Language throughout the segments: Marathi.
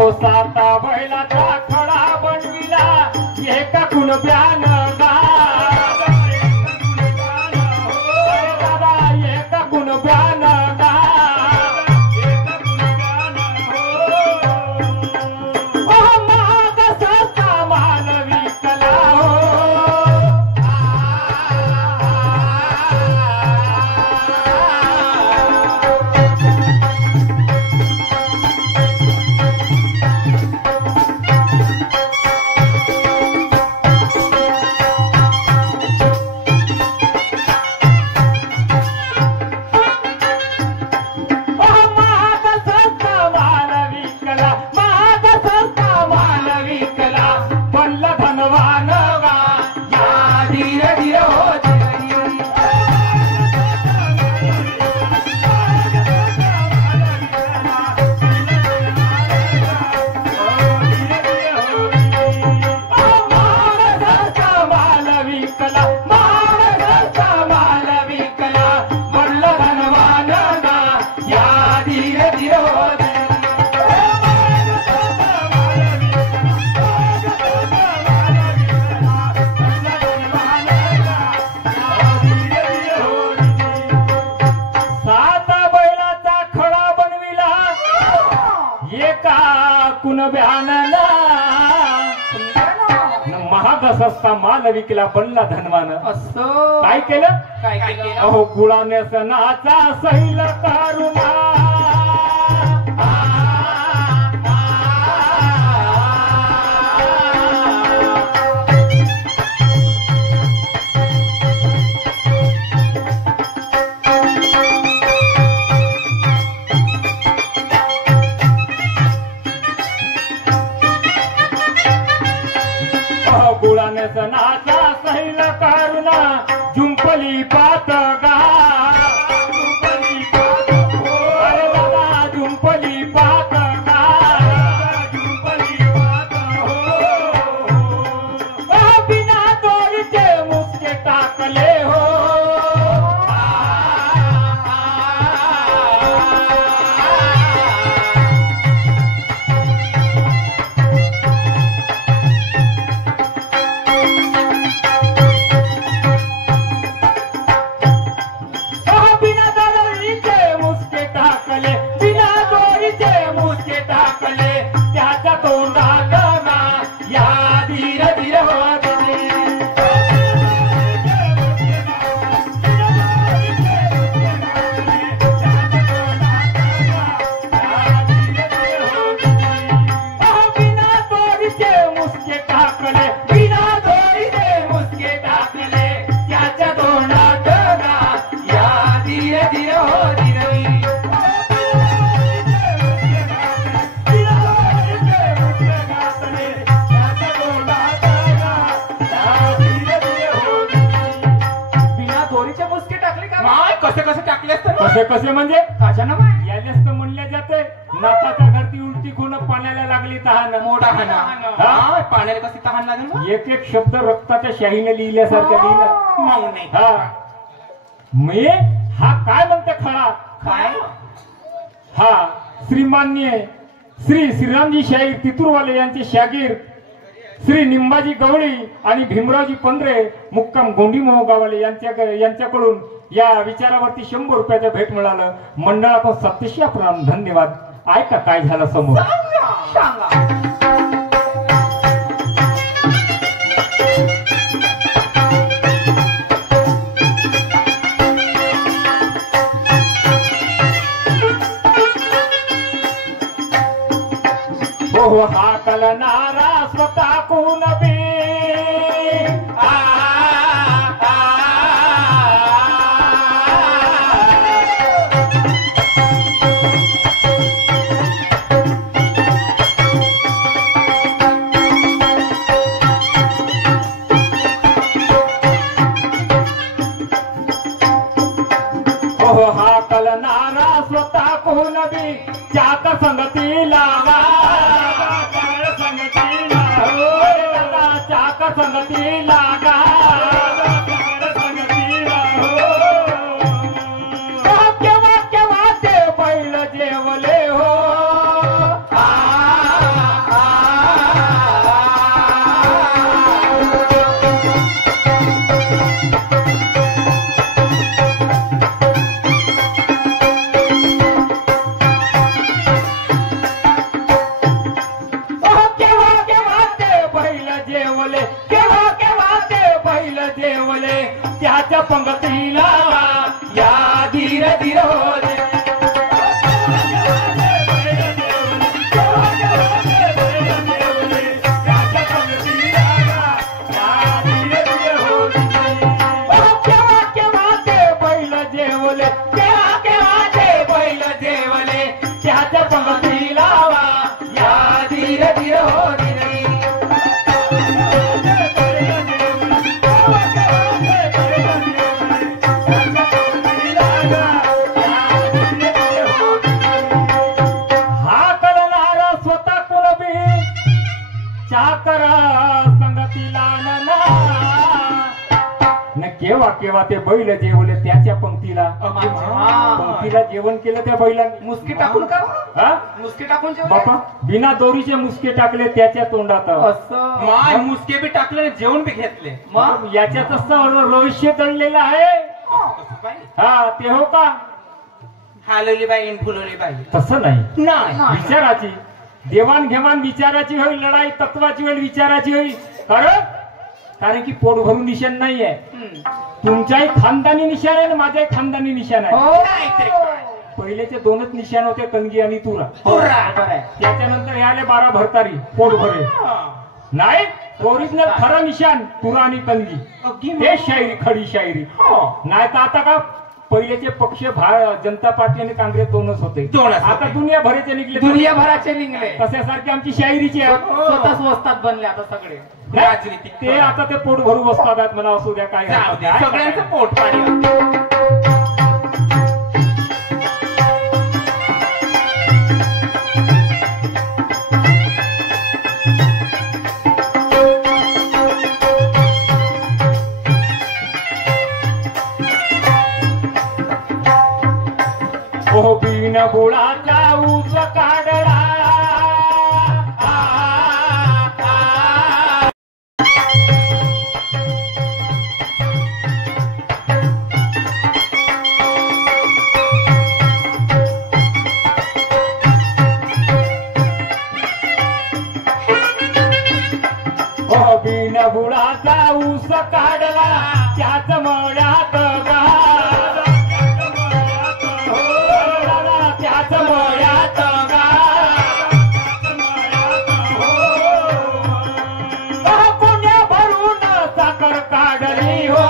हो साता बैलाचा खडा बनविला एका कुणब्यान गा दादा एका कुणब्यान गा महाग सस्ता माल विकला महाग सस्ता माल विकला बनला धनवान असं काय केलं अहो गुळाने सणाचा सैल करुणा गुळाने सणाचा सैल करुणा जुंपली पात गा अरे दादा जुंपली पात गा बिना दोरीचे मुसके टाकले हो कसे कसे म्हणजे यालेच तर म्हणले जाते नाताच्या घरती उलटी खून पाण्याला लागली तहान मोठा हाना पाण्याला कशी तहान लागेल एक एक शब्द रक्ताच्या शाहीने लिहिल्यासारखं लिहिलं हा मी हा काय म्हणते खरा काय हा श्रीमान्य श्री श्रीरामजी शाहीर तितूरवाले यांचे शागीर श्री निंबाजी गवळी आणि भीमरावजी पंधरे मुक्काम गोंडी मोहगावले यांच्याकडून या विचारावरती 100 रुपयाचं भेट मिळालं मंडळातून सत्यशा प्रणाम धन्यवाद ऐका काय झालं समोर हो हा कलनारा स्वतः कोण बी हा कलनारा स्वतः कोण बी चाक संगती लावा चाक संगती लागा केव्हा केव्हा ते बैल जेवले हो त्याच्या पंगतीला या धीर धीर हो दे. केव्हा ते बैल जेवले त्याच्या पंक्तीला जेवण केलं त्या बैलांनी. मुसके टाकून का? मुसके टाकून बापा बिना दोरीचे मुसके टाकले त्याच्या तोंडात. असं मुसके बी टाकले जेवण बी घेतले. मग याच्यातच रहस्य दडलेलं आहे. हा ते हो का? हालवली बाई फुलवली बाई. तसं नाही विचाराची देवाणघेवाण विचाराची होईल. लढाई तत्वाची होईल विचाराची होईल. कारण की पोट भरून निशाण नाहीये. तुमच्याही खानदानी निशाण आहे ना माझ्याही खानदानी निशाण आहे. पहिलेचे दोनच निशाण होते कणगी आणि तुरा. त्याच्यानंतर याले 12 भरतारी पोट भरे नाही. ओरिजिनल खरं निशाण तुरा आणि कणगी हे शायरी खडी शायरी. नाही तर आता का पहिलेचे पक्ष जनता पार्टी आणि काँग्रेस दोनच होते. आता दुनिया भराचे निघले. दुनिया भराचे निघले. तशासारखी आमची शायरीची आहे. स्वतःच वस्तात बनले आता सगळे राजनीतिक. ते आता ते पोट भरू बसतात मला असू द्या काय सगळ्यांचं पोट पाणी. हो बिन बुळाचा ऊस काढला बिन बुळाचा ऊस काढला त्याच मळ्यात त्याच मळ्यात पुण्या भरून साखर काढली हो.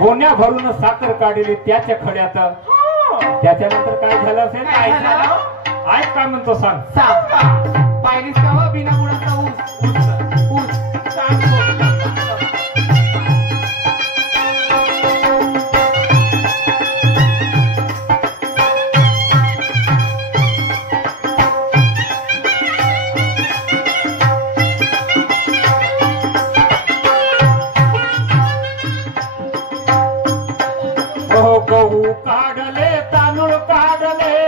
गोण्या भरून साखर काढली त्याच्या खड्यात. त्याच्यानंतर काय झालं असेल? काय झालं? आज काय म्हणतो सांग. पाहिलीस का बिना बुडाचा ऊस? ऊस गहू काढले तांदूळ काढले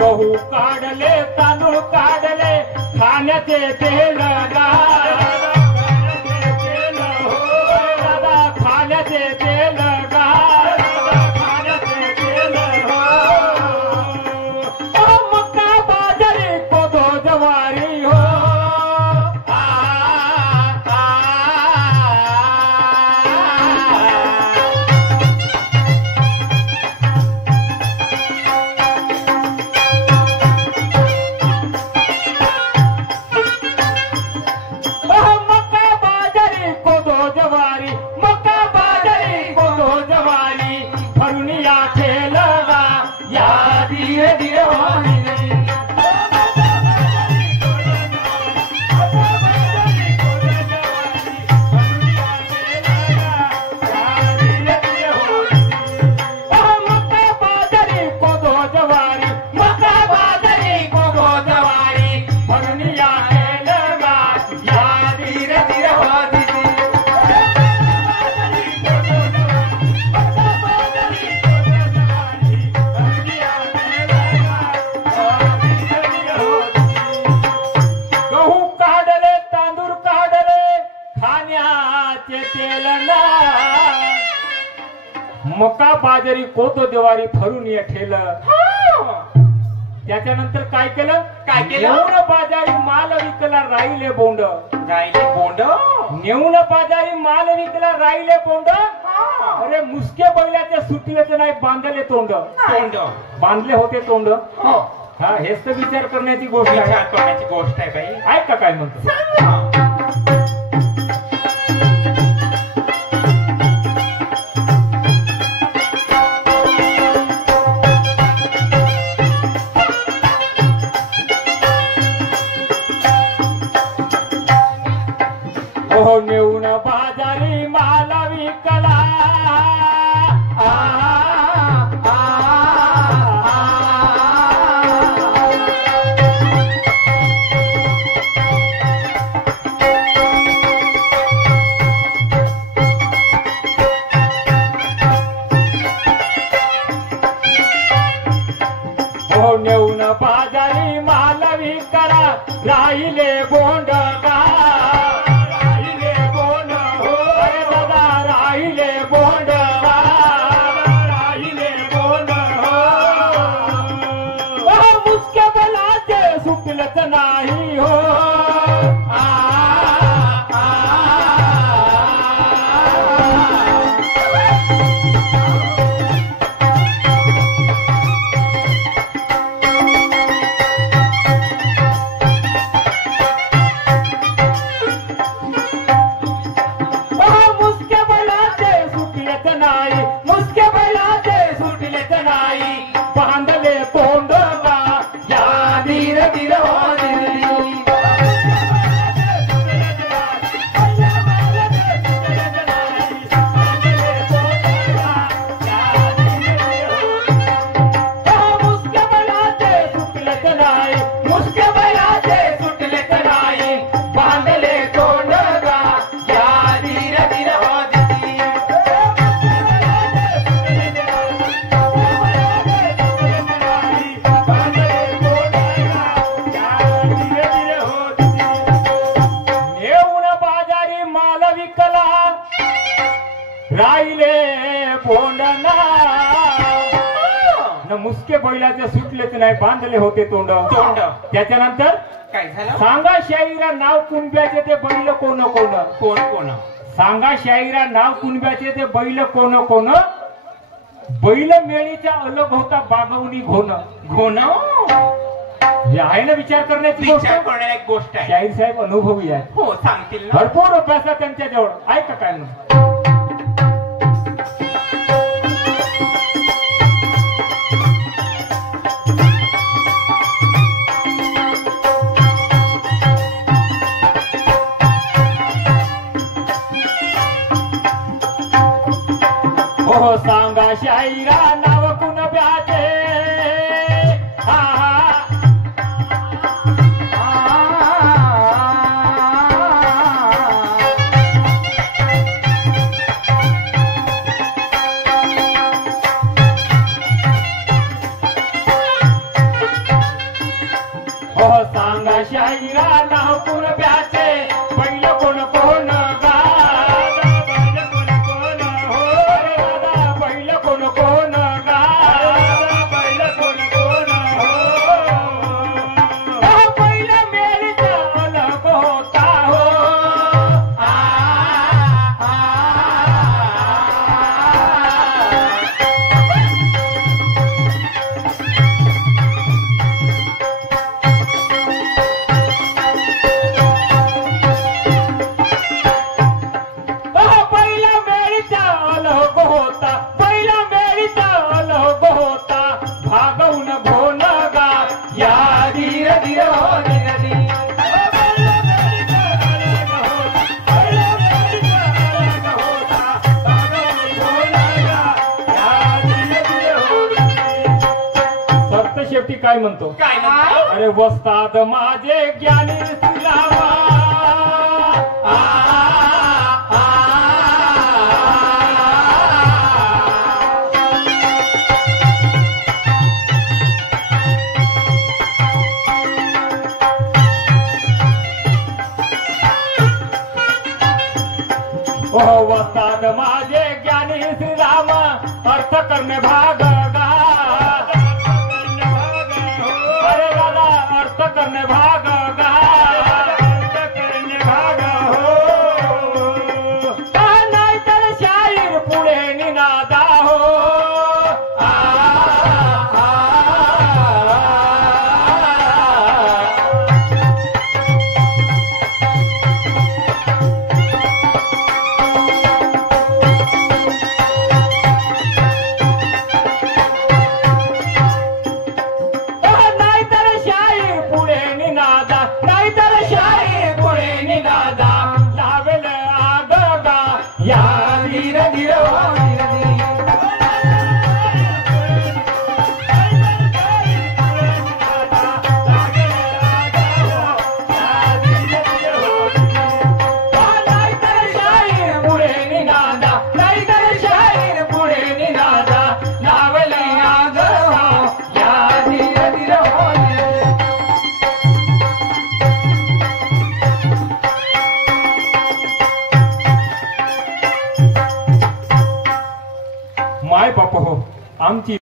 गहू काढले तांदूळ काढले खाण्याचे तेल खाण्याचे तेल मका बाजारी कोतो देवारी फरून ये ठेलं. त्याच्यानंतर काय केलं? काय केलं? नेऊन बाजारी माल विकला राहिले बोंड. राहिले बोंड. नेऊन बाजारी माल विकला राहिले बोंड. अरे मुसके बैलाच्या सुटलेच नाही बांधले तोंड. तोंड बांधले होते तोंड. हो. हा हेच तर विचार करण्याची गोष्ट आहे. विचार करण्याची गोष्ट आहे बाई. ऐका काय म्हणतो. हो नेऊन बाजारी माल विकला. हो नेऊन बाजारी माल विकला राहिले बोंड गा. राहिले बोंड हो अरे दादा राहिले बोंड गा. राहिले बोंड हो मुसके बलाचे सुटलच नाही हो. मुसके बलाचे सुटलेच नाही. मुसके बलाचे सुटलेच नाही. बांधले तोंड गा या धीर धीर हो दिल्ली. मुसके बलाचे सुटलेच नाही. मुसके बलाचे सुटलेच नाही. बांधले तोंड गा या धीर धीर हो दिल्ली. नेऊन बाजारी माल विकला राहिले बोंडना. न मुसके बैलाचे सुटलेच नाही बांधले होते तोंड. तोंड. त्याच्यानंतर काय झालं? सांगा शाहीरा नाव कुणब्याचे ते बैल कोण कोण. कोण कोण? सांगा शाहीरा नाव कुणब्याचे ते बैल कोण कोण. बैल मेळीचा अलग होता बागवणी घोण. घोण. हे आहे ना विचार करण्याची गोष्ट. विचार करण्याची एक गोष्ट आहे. शाहीर साहेब अनुभवी आहे. हो सांगतील ना. भरपूर अभ्यास आहे त्यांच्या जवळ. ऐका काय म्हणून. हो सांगा शाहीरा नाव कुणब्याचे. हा हो सांगा शाहीरा नाव कुणब्याचे बैल कोण कोण गा. बैल कोण कोण हो अरे दादा बैल कोण कोण गा. बैल कोण कोण हो बैल मेळीचा अलग होता हो. बैला मेळीचा अलग होता. बैला मेळीचा अलग होता. भागवून घोण गा या धीर धीर हो दिल्ली. बैला मेळीचा अलग होता. बैला मेळीचा अलग होता. भागवून घोण गा या धीर धीर हो दिल्ली. सरत शेवटी काय म्हणतो. काय म्हणतो? अरे वस्ताद माझे ज्ञानी श्रीरामा. वस्ताद माझे ज्ञानी श्रीराम करणे भाग गा अरे दादा अर्थ करणे भाग गा नाही तर शाहीर पुढे निनादा हो माय बाप हो आमची